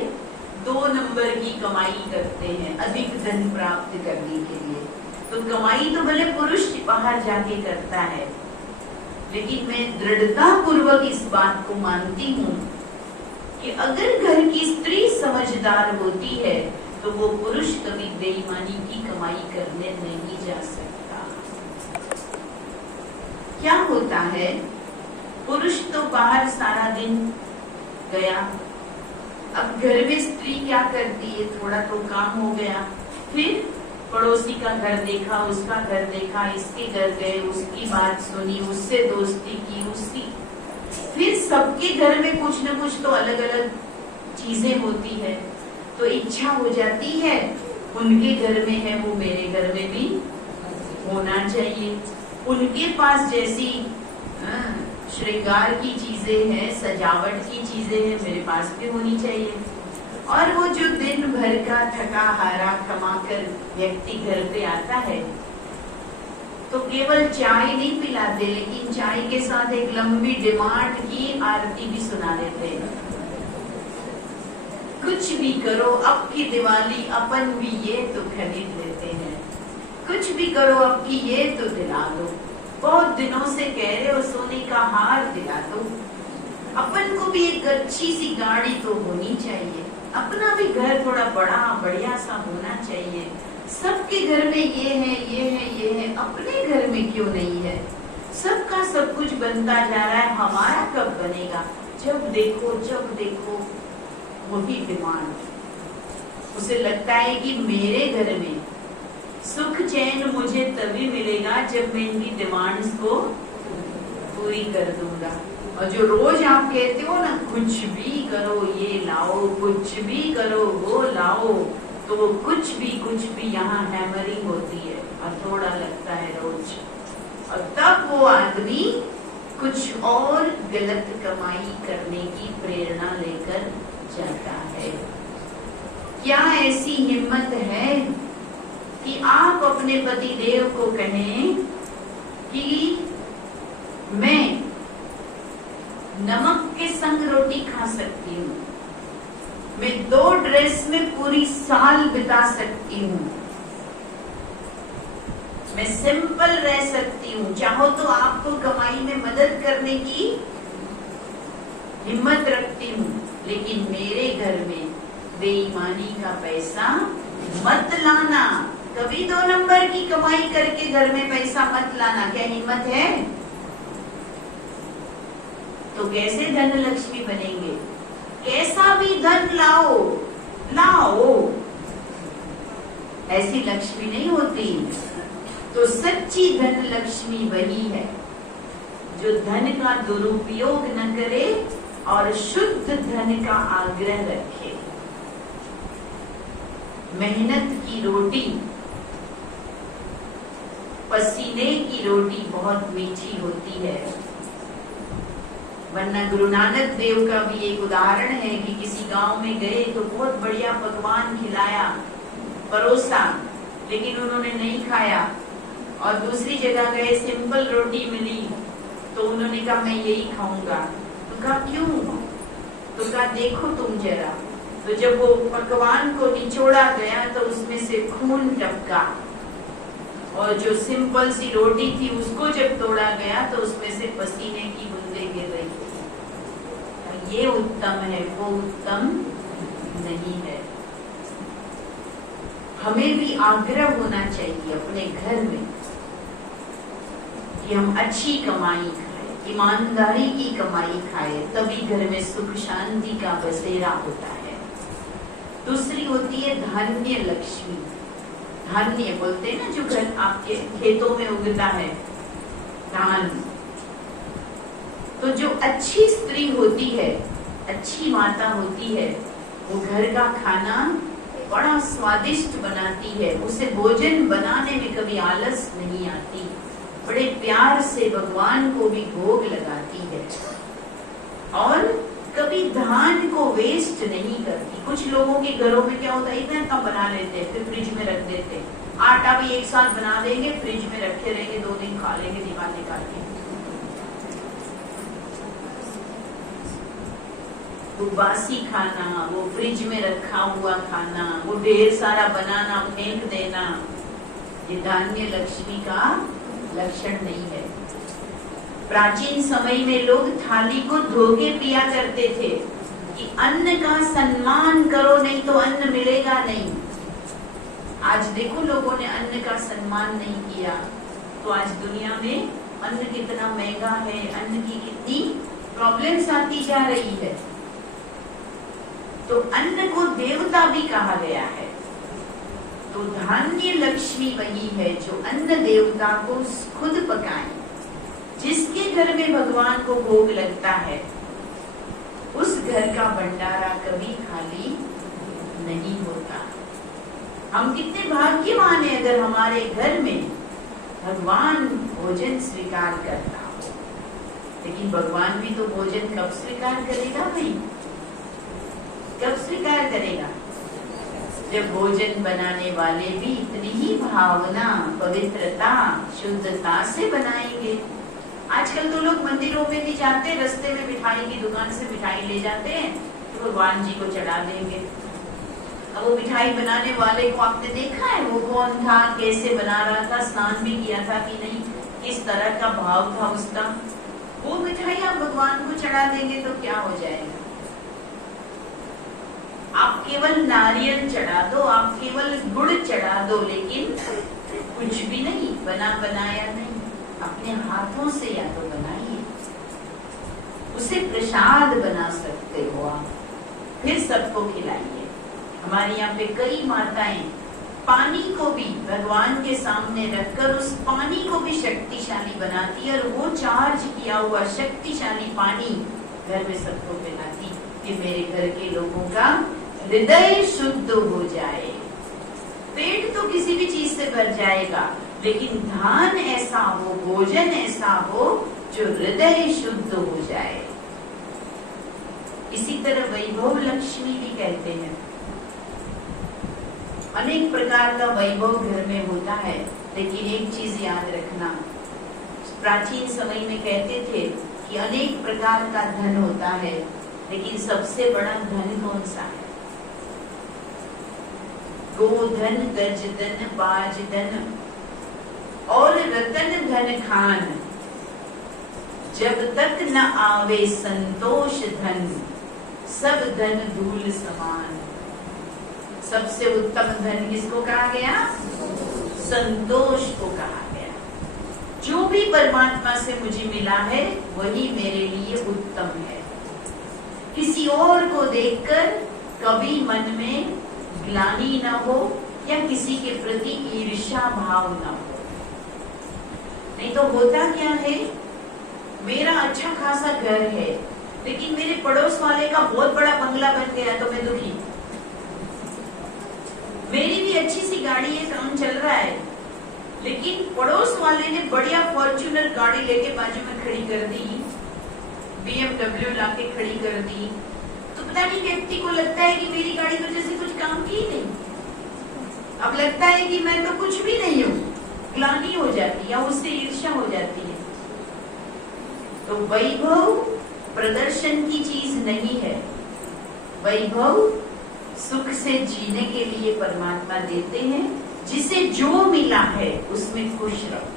2 नंबर की कमाई करते हैं अधिक धन प्राप्त करने के लिए। तो कमाई तो भले पुरुष बाहर जाके करता है, लेकिन मैं दृढ़ता पूर्वक इस बात को मानती हूँ कि अगर घर की स्त्री समझदार होती है तो वो पुरुष कभी बेईमानी की कमाई करने नहीं जा सकता। क्या होता है, पुरुष तो बाहर सारा दिन गया, अब घर में स्त्री क्या करती है, थोड़ा तो काम हो गया, फिर पड़ोसी का घर देखा, उसका घर देखा, इसके घर गए, उसकी बात सुनी, उससे दोस्ती की, उसकी, फिर सबके घर में कुछ न कुछ तो अलग अलग चीजें होती है, तो इच्छा हो जाती है उनके घर में है वो मेरे घर में भी होना चाहिए, उनके पास जैसी श्रृंगार की चीजें हैं, सजावट की चीजें हैं, मेरे पास भी होनी चाहिए। और वो जो दिन भर का थका हारा कमाकर व्यक्ति घर पे आता है तो केवल चाय नहीं पिलाते, लेकिन चाय के साथ एक लंबी डिमांड की आरती भी सुना देते हैं। कुछ भी करो, अब की दिवाली अपन भी ये तो खरीद लेते हैं, कुछ भी करो अब की ये तो दिला दो, बहुत दिनों से कह रहे हो सोने का हार दिला दो, अपन को भी एक अच्छी सी गाड़ी तो होनी चाहिए, अपना भी घर थोड़ा बड़ा बढ़िया सा होना चाहिए, सबके घर में ये है ये है ये है, अपने घर में क्यों नहीं है? सबका सब कुछ बनता जा रहा है, हमारा कब बनेगा? जब देखो वही डिमांड। उसे लगता है कि मेरे घर में सुख चैन मुझे तभी मिलेगा जब मैं इनकी डिमांड्स को पूरी कर दूंगा। और जो रोज आप कहते हो ना, कुछ भी करो ये लाओ, कुछ भी करो वो लाओ, तो वो कुछ भी यहाँ हैमरिंग होती है और थोड़ा लगता है रोज, और तब वो आदमी कुछ और गलत कमाई करने की प्रेरणा लेकर जाता है। क्या ऐसी हिम्मत है कि आप अपने पति देव को कहें कि मैं नमक के संग रोटी खा सकती हूँ, मैं 2 ड्रेस में पूरी साल बिता सकती हूँ, मैं सिंपल रह सकती हूँ, चाहो तो आपको कमाई में मदद करने की हिम्मत रखती हूँ, लेकिन मेरे घर में बेईमानी का पैसा मत लाना, कभी 2 नंबर की कमाई करके घर में पैसा मत लाना। क्या हिम्मत है? तो कैसे धन लक्ष्मी बनेंगे? कैसा भी धन लाओ, ऐसी लक्ष्मी नहीं होती। तो सच्ची धन लक्ष्मी वही है जो धन का दुरुपयोग न करे और शुद्ध धन का आग्रह रखे। मेहनत की रोटी, पसीने की रोटी बहुत मीठी होती है, वरना गुरु नानक देव का भी एक उदाहरण है कि किसी गांव में गए तो बहुत बढ़िया पकवान खिलाया, परोसा, लेकिन उन्होंने नहीं खाया, और दूसरी जगह गए सिंपल रोटी मिली तो उन्होंने कहा मैं यही खाऊंगा। तो कहा क्यों? तो कहा देखो तुम जरा। तो जब वो पकवान को निचोड़ा गया तो उसमें से खून टपका, और जो सिंपल सी रोटी थी उसको जब तोड़ा गया तो उसमें से पसीने की बूंदें गिर रही थी। ये उत्तम है, वो उत्तम नहीं है। हमें भी आग्रह होना चाहिए अपने घर में कि हम अच्छी कमाई खाएं, ईमानदारी की कमाई खाएं, तभी घर में सुख शांति का बसेरा होता है। दूसरी होती है धान्य लक्ष्मी। धान्य बोलते हैं ना, जो घर आपके खेतों में उगता है, धान। तो जो अच्छी स्त्री होती है, अच्छी माता होती है, वो घर का खाना बड़ा स्वादिष्ट बनाती है, उसे भोजन बनाने में कभी आलस नहीं आती, बड़े प्यार से भगवान को भी भोग लगाती है, और कभी धान को वेस्ट नहीं करती। कुछ लोगों के घरों में क्या होता है, इतना कम बना लेते हैं, फिर फ्रिज में रख देते हैं। आटा भी एक साथ बना देंगे, फ्रिज में रखे रहेंगे, 2 दिन खा लेंगे निकाल के। वो बासी खाना, वो फ्रिज में रखा हुआ खाना, वो ढेर सारा बनाना, फेंक देना, ये धान्य लक्ष्मी का लक्षण नहीं है। प्राचीन समय में लोग थाली को धो के पिया करते थे कि अन्न का सम्मान करो, नहीं तो अन्न मिलेगा नहीं। आज देखो लोगों ने अन्न का सम्मान नहीं किया, तो आज दुनिया में अन्न कितना महंगा है, अन्न की कितनी प्रॉब्लम्स आती जा रही है। तो अन्न को देवता भी कहा गया है। तो धान्य लक्ष्मी वही है जो अन्न देवता को खुद पकाए। जिसके घर में भगवान को भोग लगता है उस घर का भंडारा कभी खाली नहीं होता। हम कितने भाग्यवान हैं अगर हमारे घर में भगवान भोजन स्वीकार करता हो। लेकिन भगवान भी तो भोजन कब स्वीकार करेगा भाई? कब स्वीकार करेगा? जब भोजन बनाने वाले भी इतनी ही भावना, पवित्रता, शुद्धता से बनाएंगे। आजकल तो लोग मंदिरों में भी जाते हैं, रास्ते में मिठाई की दुकान से मिठाई ले जाते हैं तो भगवान जी को चढ़ा देंगे। अब वो मिठाई बनाने वाले को आपने देखा है वो कौन था, कैसे बना रहा था, स्नान भी किया था कि नहीं, किस तरह का भाव था उसका? वो मिठाई आप भगवान को चढ़ा देंगे तो क्या हो जाएगा? आप केवल नारियल चढ़ा दो, आप केवल गुड़ चढ़ा दो, लेकिन कुछ भी नहीं बना बनाया नहीं, अपने हाथों से या तो बनाइए, उसे प्रसाद बना सकते हो आप, फिर सबको खिलाइए। हमारे यहाँ पे कई माताएं पानी को भी भगवान के सामने रखकर उस पानी को भी शक्तिशाली बनाती है और वो चार्ज किया हुआ शक्तिशाली पानी घर में सबको पिलाती कि मेरे घर के लोगों का हृदय शुद्ध हो जाए। पेट तो किसी भी चीज से भर जाएगा, लेकिन धान ऐसा हो, भोजन ऐसा हो जो हृदय शुद्ध हो जाए। इसी तरह वैभव लक्ष्मी भी कहते हैं। अनेक प्रकार का वैभव घर में होता है, लेकिन एक चीज याद रखना, प्राचीन समय में कहते थे कि अनेक प्रकार का धन होता है, लेकिन सबसे बड़ा धन कौन सा है? गोधन, गज धन, बाज धन और रतन धन खान, जब तक न आवे संतोष धन, सब धन धूल समान। सबसे उत्तम धन किसको कहा गया? संतोष को कहा गया। जो भी परमात्मा से मुझे मिला है वही मेरे लिए उत्तम है। किसी और को देखकर कभी मन में ग्लानि न हो या किसी के प्रति ईर्ष्या भाव न हो। नहीं तो होता क्या है, मेरा अच्छा खासा घर है लेकिन मेरे पड़ोस वाले का बहुत बड़ा बंगला बन गया तो मैं दुखी। मेरी भी अच्छी सी गाड़ी है, काम चल रहा है, लेकिन पड़ोस वाले ने बढ़िया फॉर्च्यूनर गाड़ी लेके बाजू में खड़ी कर दी, BMW लाके खड़ी कर दी, तो पता नहीं व्यक्ति को लगता है कि मेरी गाड़ी तो जैसे कुछ काम की ही नहीं। अब लगता है कि मैं तो कुछ भी नहीं हूँ, ग्लानि हो जाती है या उससे ईर्ष्या हो जाती है। तो वैभव प्रदर्शन की चीज नहीं है। वैभव सुख से जीने के लिए परमात्मा देते हैं। जिसे जो मिला है उसमें खुश रहो।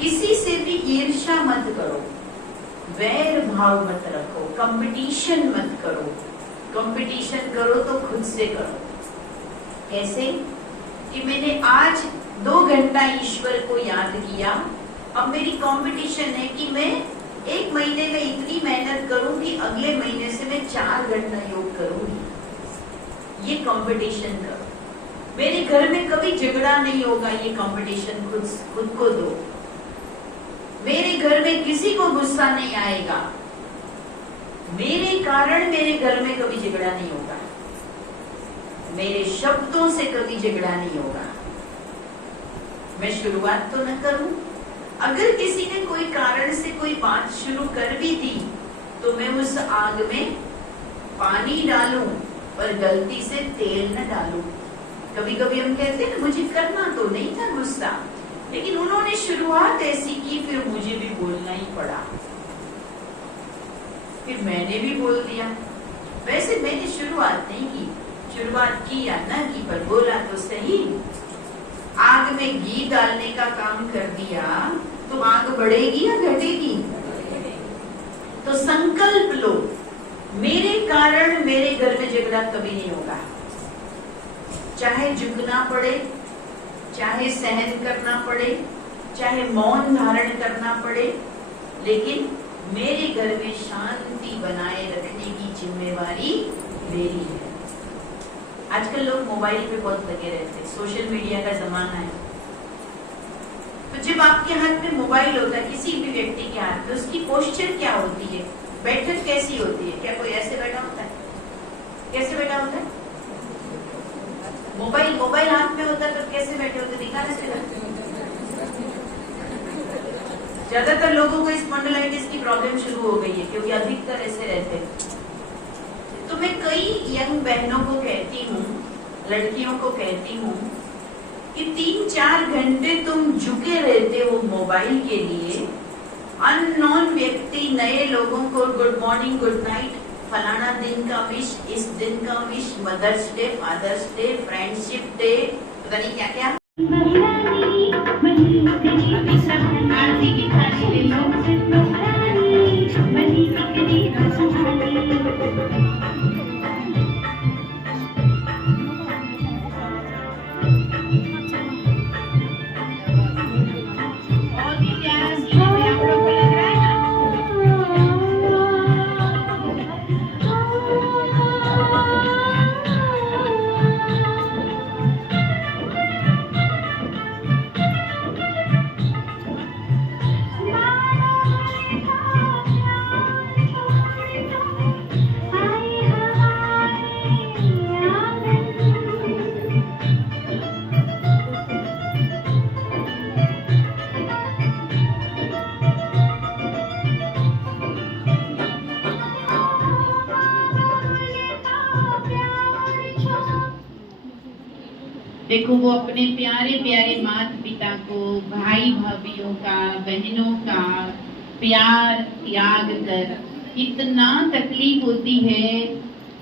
किसी से भी ईर्ष्या मत करो, वैर भाव मत रखो, कंपटीशन मत करो। कंपटीशन करो तो खुद से करो। कैसे? कि मैंने आज 2 घंटा ईश्वर को याद किया, अब मेरी कंपटीशन है कि मैं 1 महीने में इतनी मेहनत करूं कि अगले महीने से मैं 4 घंटा योग करूंगी। ये कंपटीशन करो। मेरे घर में कभी झगड़ा नहीं होगा, ये कंपटीशन खुद को दो। मेरे घर में किसी को गुस्सा नहीं आएगा, मेरे कारण मेरे घर में कभी झगड़ा नहीं होगा, मेरे शब्दों से कभी झगड़ा नहीं होगा। मैं शुरुआत तो न करूं। अगर किसी ने कोई कारण से कोई बात शुरू कर भी दी तो मैं उस आग में पानी डालूं पर गलती से तेल न डालूं। कभी कभी हम कहते हैं मुझे करना तो नहीं था गुस्सा, लेकिन उन्होंने शुरुआत ऐसी की, फिर मुझे भी बोलना ही पड़ा, फिर मैंने भी बोल दिया। वैसे मैंने शुरुआत नहीं की, शुरुआत की या न की पर बोला तो सही। आग में घी डालने का काम कर दिया तो आग बढ़ेगी या घटेगी? तो संकल्प लो, मेरे कारण मेरे घर में झगड़ा कभी नहीं होगा। चाहे झुकना पड़े, चाहे सहन करना पड़े, चाहे मौन धारण करना पड़े, लेकिन मेरे घर में शांति बनाए रखने की जिम्मेवारी मेरी है। आजकल लोग मोबाइल पे बहुत लगे रहते हैं, सोशल मीडिया का जमाना है। तो जब आपके हाथ में मोबाइल होता है, किसी भी व्यक्ति के हाथ में, उसकी पोस्चर क्या होती है, बैठक कैसी होती है? क्या कोई ऐसे बैठा होता है? कैसे बैठा होता है? मोबाइल हाथ में होता है तो कैसे बैठे होते? दिखाने से ज्यादातर लोगों को स्पॉन्डिलाइटिस की प्रॉब्लम शुरू हो गई है, क्योंकि अधिकतर ऐसे रहते हैं। तो मैं कई यंग बहनों को कहती हूँ, लड़कियों को कहती हूँ कि 3-4 घंटे तुम झुके रहते हो मोबाइल के लिए, अननोन व्यक्ति, नए लोगों को गुड मॉर्निंग, गुड नाइट, फलाना दिन का विश, इस दिन का wish, mother's day, father's day, friendship day, पता नहीं क्या क्या। अभी सब आरती की थाली ले लो। बहुत ही प्यारा सीन है, आप लोग को लग रहा है ना? देखो, वो अपने प्यारे प्यारे माता पिता को, भाई भाभीियों का, बहनों का प्यार त्याग कर, इतना तकलीफ होती है,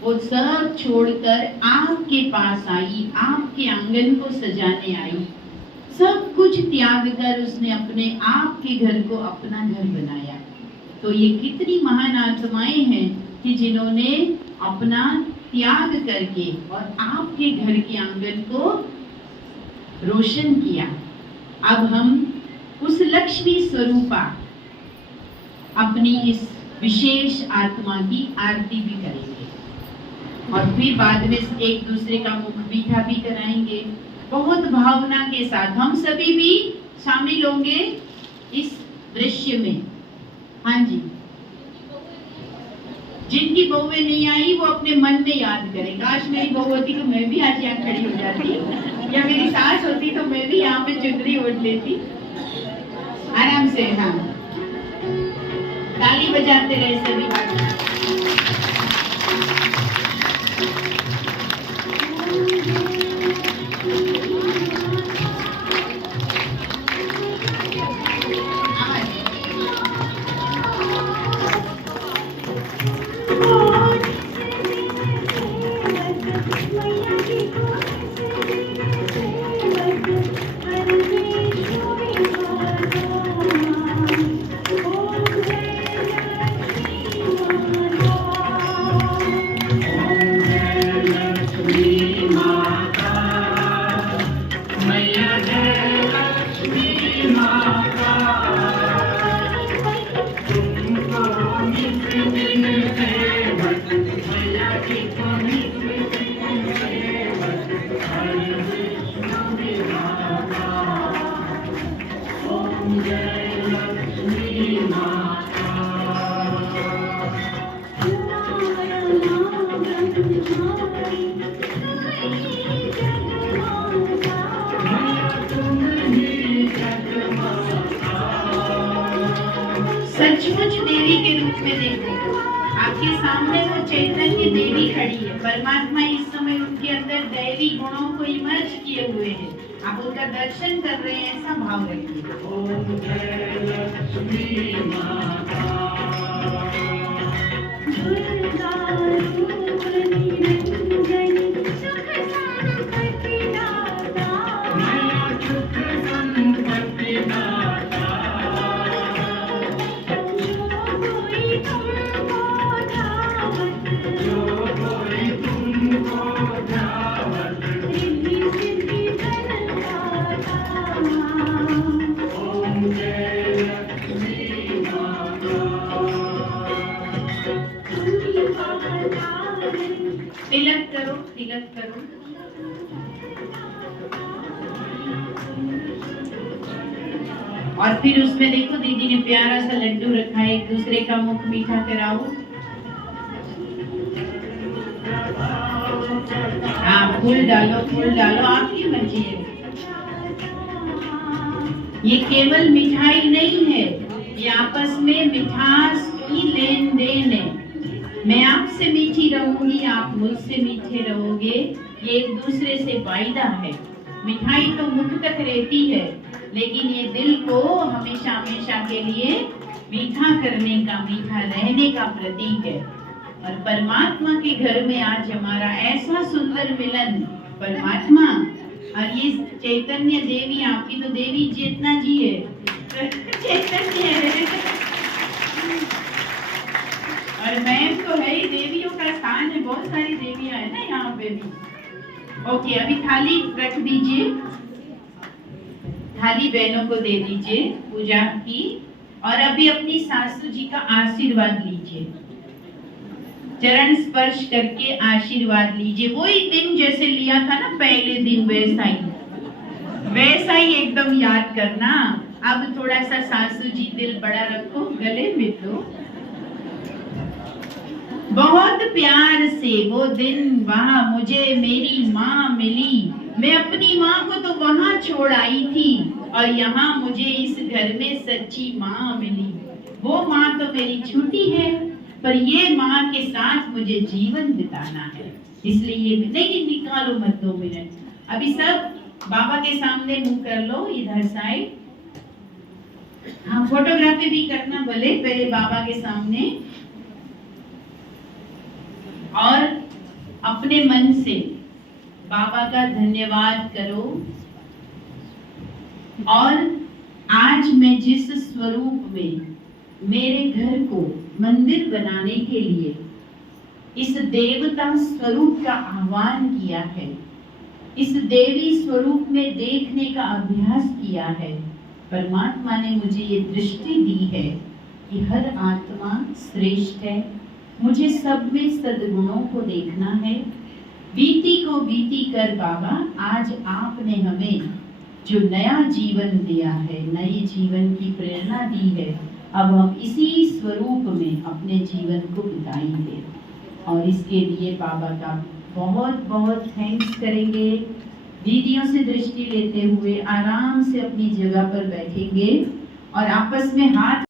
वो सब छोड़कर आपके पास आई, आपके आंगन को सजाने आई। सब कुछ त्याग कर उसने अपने आपके घर को अपना घर बनाया। तो ये कितनी महान आत्माएं हैं कि जिन्होंने अपना त्याग करके और आपके घर के आंगन को रोशन किया। अब हम उस लक्ष्मी स्वरूपा अपनी इस विशेष आत्मा की आरती भी करेंगे और फिर बाद में एक दूसरे का मुख मीठा भी कराएंगे। बहुत भावना के साथ हम सभी भी शामिल होंगे इस दृश्य में। हाँ जी, जिनकी बहुएं नहीं आई वो अपने मन में याद करें, काश मेरी बहू होती तो मैं भी आज यहाँ खड़ी हो जाती, या मेरी सास होती तो मैं भी यहाँ पे चुनरी ओढ़ लेती आराम से। हाँ, ताली बजाते रहे सभी बाकी। सचमुच देवी के रूप में देखो, आपके सामने वो चैतन्य देवी खड़ी है। परमात्मा इस समय उनके अंदर दैवी गुणों को इमर्ज किए हुए हैं। आप उनका दर्शन कर रहे हैं, ऐसा भाव रखिए। ओम जय लक्ष्मी माता। और फिर उसमें देखो दीदी ने प्यारा सा लड्डू रखा है, एक दूसरे का मुख मीठा कराओ। हाँ, फूल डालो, आपकी मर्जी है। ये केवल मिठाई नहीं है, ये आपस में मिठास की लेन देन है। मैं आपसे मीठी रहूंगी, आप मुझसे मीठे रहोगे, ये एक दूसरे से वायदा है। मिठाई तो मुख तक रहती है, लेकिन ये दिल को हमेशा हमेशा के लिए मीठा करने का, मीठा रहने का प्रतीक है। और परमात्मा के घर में आज हमारा ऐसा सुंदर मिलन, परमात्मा और ये चैतन्य देवी, आपकी तो देवी चेतना जी है, चैतन्य है, और मैम तो है ही, देवियों का स्थान है, बहुत सारी देवियां है ना यहाँ पे भी। ओके, अभी थाली रख दीजिए, थाली बहनों को दे दीजिए पूजा की, और अभी अपनी सासू जी का आशीर्वाद लीजिए, चरण स्पर्श करके आशीर्वाद लीजिए। वही दिन जैसे लिया था ना पहले दिन, वैसा ही एकदम याद करना। अब थोड़ा सा सासू जी दिल बड़ा रखो, गले में लो, बहुत प्यार से। वो दिन वहाँ मुझे मेरी माँ मिली, मैं अपनी माँ को तो वहाँ छोड़ आई थी, और यहाँ मुझे इस घर में सच्ची माँ मिली। वो माँ तो मेरी छूटी है, पर ये माँ के साथ मुझे जीवन बिताना है, इसलिए ये नहीं, निकालो मत 2 मिनट। अभी सब बाबा के सामने मुंह कर लो, इधर साइड। हाँ, फोटोग्राफी भी करना भले, पहले बाबा के सामने, और अपने मन से बाबा का धन्यवाद करो। और आज मैं जिस स्वरूप में मेरे घर को मंदिर बनाने के लिए इस देवता स्वरूप का आह्वान किया है, इस देवी स्वरूप में देखने का अभ्यास किया है, परमात्मा ने मुझे ये दृष्टि दी है कि हर आत्मा श्रेष्ठ है, मुझे सब में सद्गुणों को देखना है। बीती को बीती कर बाबा, आज आपने हमें जो नया जीवन दिया है, नए जीवन की प्रेरणा दी है, अब हम इसी स्वरूप में अपने जीवन को बिताएंगे। और इसके लिए बाबा का बहुत बहुत थैंक्स करेंगे। दीदियों से दृष्टि लेते हुए आराम से अपनी जगह पर बैठेंगे और आपस में हाथ